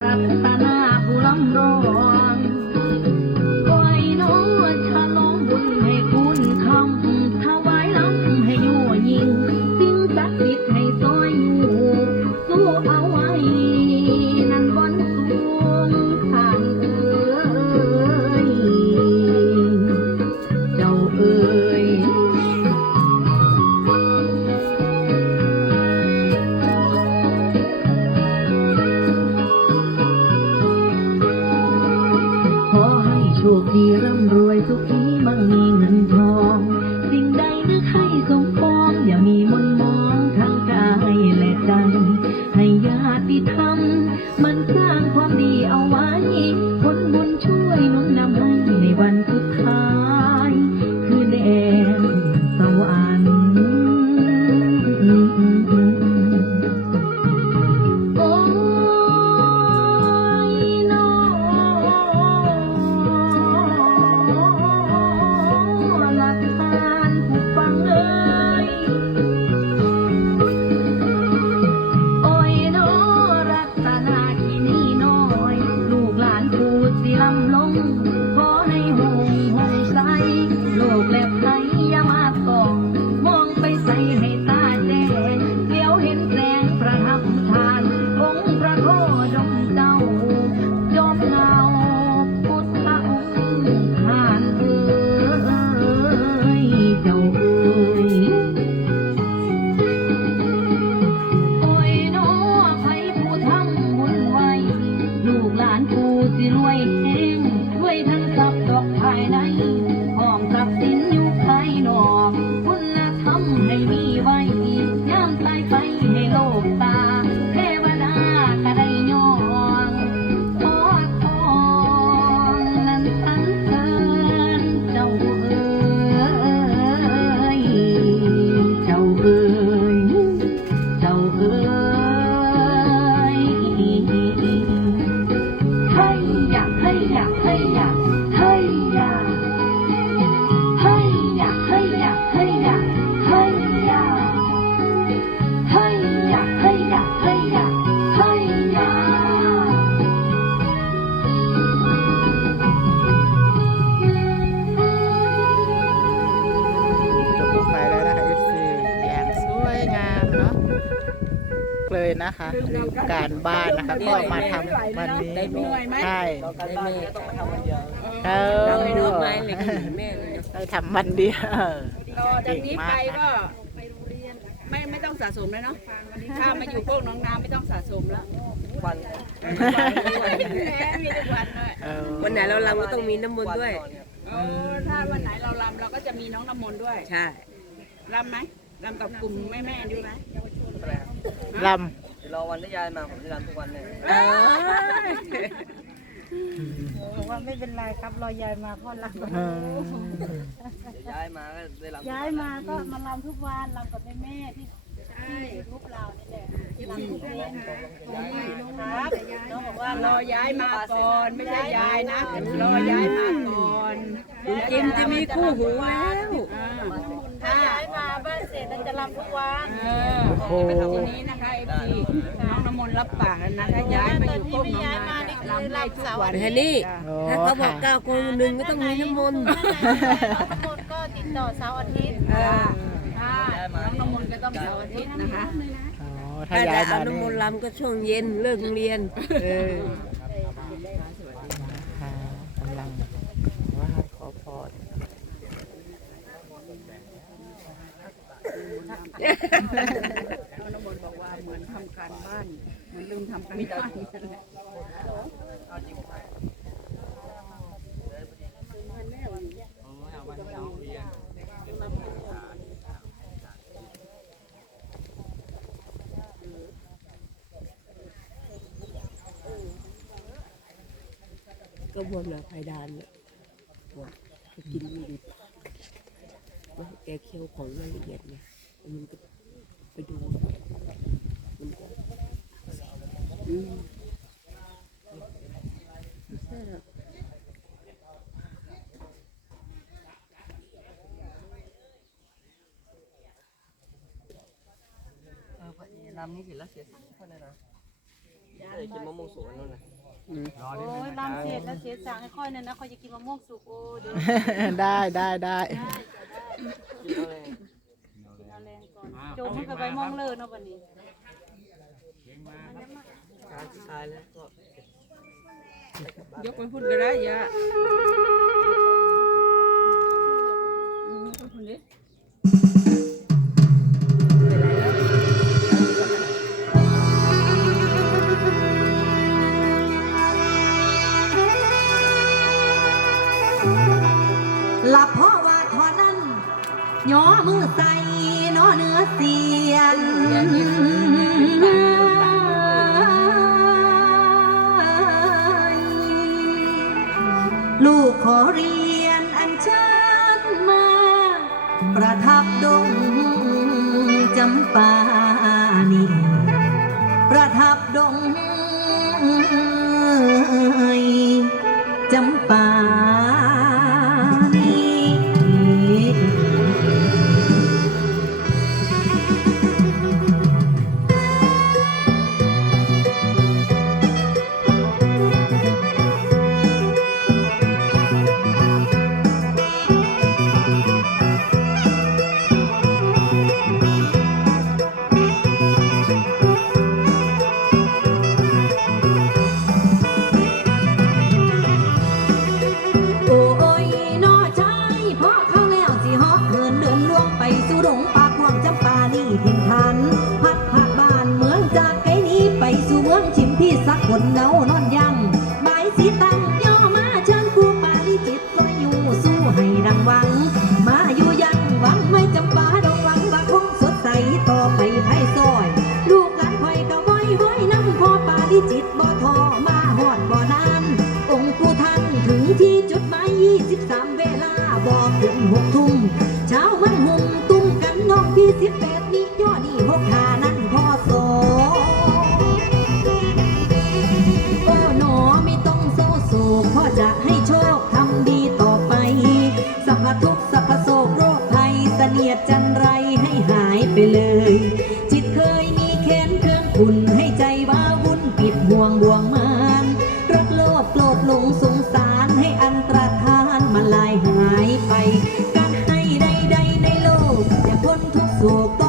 Tanah bulan doa นะคะดูการบ้านนะคะ ก็มาทำวันนี้ใช่ได้แม่เออเราไม่รู้ไหมเลยก็เหมือนแม่เลยเนาะได้ทำวันเดียวต่อจากนี้ไปก็ไม่ไม่ต้องสะสมแล้วเนาะถ้ามาอยู่พวกน้องน้ำไม่ต้องสะสมแล้ววันมีทุกวันด้วยเออวันไหนเราลำก็ต้องมีน้ำมนต์ด้วยโอ้ถ้าวันไหนเราลำเราก็จะมีน้องน้ำมนต์ด้วย ใช่ลำไหมลำกับกลุ่มแม่แม่ๆด้วยไหมล รอวันที่ยายมาผมจะรำทุกวันเลยเอ้ยบอกว่าไม่เป็นไรครับรอยายมาพ่อรับำเออย้ายมาก็ได้รำทุกวันย้ายมาก็มาลำทุกวันลำกับแม่แม่ๆที่ที่ยูทูบเรานี่แหละลำทุกวันครับน้องบอกว่ารอย้ายมาก่อน ไม่ใช่ยายนะ รอย้ายมาก่อนลุงจิมจะมีคู่หูแล้วอ่า ถ้าย้ายมาบ้านเสร็จแล้วจะลำทุกวันเออทีนี้นะคะไอพีน้องน้ำมนต์รับปากแล้วนะถ้าย้ายมาอยู่พวกน้องน้ำลำได้ทุกวันแค่นี้โอ้ถ้าเขาบอกค่ะ เก้าคนหนึ่งก็ต้องมีน้ำมนต์ทั้งหมดก็ติดต่อเสาร์อาทิตย์เออถ้าน้องน้ำมนต์ก็ต้องเสาร์อาทิตย์นะคะ อ๋อถ้าถ้าย้าจะยเอามาน้ำมนี่นต์ลำก็ช่วงเย็นเลิกโรงเรียน เออค่ะกำลังว่าขอพร น้องน้ำมนต์บอกว่าเหมือนทำการบ้าน เหมือนลืมทำการบ้านนั่นแหละก็บนแบบไฟดานเนี่ยบอกจะกินไม่ดีว่าแกเคี้ยวของละเอียดไง มันก็ไปดูมันก็ออลำนี้เสร็จแล้วเสียสักคนเลยนะเลยกินมะม่วงสุกนั่นนะโอ้ยลำเสร็จแล้วเสียสั่งให้ค่อยนั่นนะค่อยจะกินมะม่วงสุกโอ้ได้ได้ได้ โจมมันไปมองเลิศเนาะวันนี้การตายแล้วก็ยกไปพูดก็ได้ยะคหลับพ่อว่าทอนั้นย้อมือใส เสียงลูกขอเรียนอันชันมา ประทับดงจำปานีประทับดง หกทุ่มเช้ามันหุ่มตุ้มกันน้องพี่สิบแปดมียอด masuk.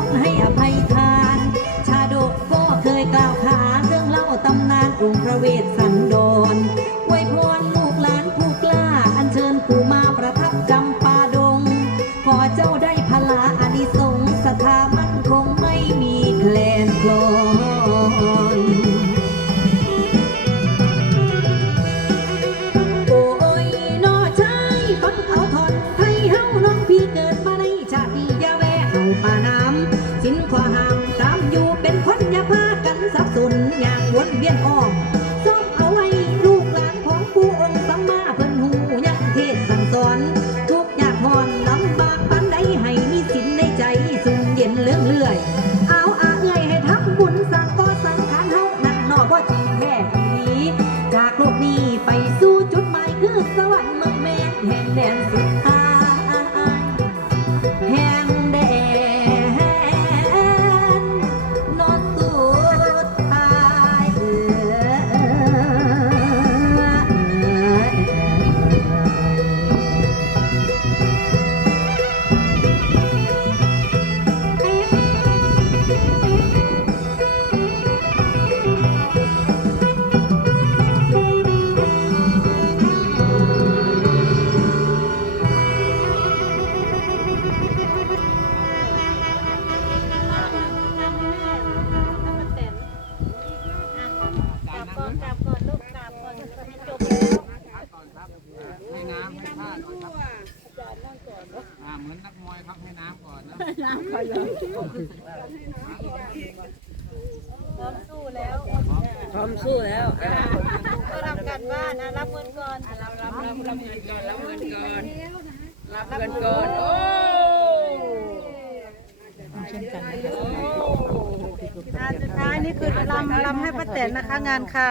วนเวียนอ้อมซ่อมเอาไว้ลูกหลานของผู้องค์สัมมาเพิ่นหูยังเทศสั่งสอน ทุกอยากหอนลำบากปันใดให้มีสินในใจสุนเย็นเลื่องเลื่อย เอาอาเอื่อยให้ทำบุญสังก็สังขารเฮานั่นนอบ่จริงแม่ผีจากโลกนี้ไปสู่จุดหมายคือสวรรค์เมืองแม่แห่งแดนสุด อมสู้แล้วก็รับกันว่านะรับเงินก่อนรับรับรับรับเงินก่อนรับเงินก่อนรับเงินก่อนโอ้เช่นกันนะคะสุดท้ายนี่คือลำลำให้ป้าแตนนะคะงานค่ะ